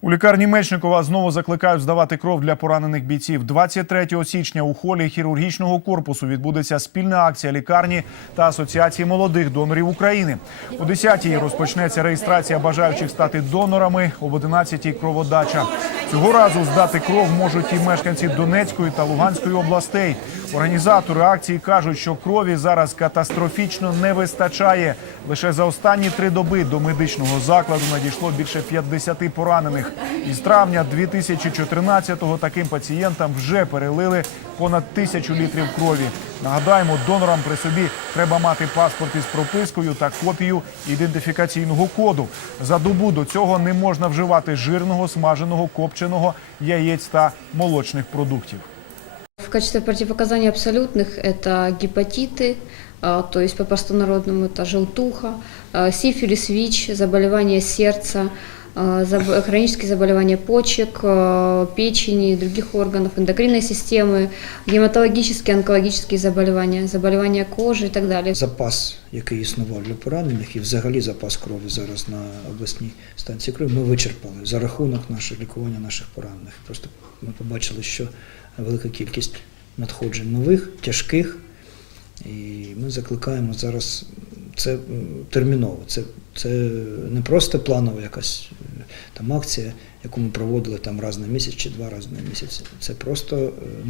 У лікарні Мечникова знову закликають здавати кров для поранених бійців. 23 січня у холі хірургічного корпусу відбудеться спільна акція лікарні та асоціації молодих донорів України. О 10-й розпочнеться реєстрація бажаючих стати донорами. Об 11-й – кроводача. Цього разу здати кров можуть і мешканці Донецької та Луганської областей. Організатори акції кажуть, що крові зараз катастрофічно не вистачає. Лише за останні три доби до медичного закладу надійшло більше 50 поранених. Із травня 2014-го таким пацієнтам вже перелили понад тисячу літрів крові. Нагадаємо, донорам при собі треба мати паспорт із пропискою та копію ідентифікаційного коду. За добу до цього не можна вживати жирного, смаженого, копченого, яєць та молочних продуктів. В качестве противопоказаний абсолютных это гепатиты, а, то есть по-простонародному это желтуха, а, сифилис, ВИЧ, заболевания сердца, а, заб- хронические заболевания почек, а, печени, других органов, эндокринной системы, гематологические, онкологические заболевания, заболевания кожи и так далее. Запас, який існував для поранених, і взагалі запас крові зараз на обласній станції крові, ми вичерпали за рахунок нашого лікування наших поранених. Просто ми побачили, що велика кількість надходжень нових, тяжких, і ми закликаємо зараз це терміново. Це, це не просто планова якась е, там акція, яку ми проводили там раз на місяць чи два рази на місяць. Це просто е,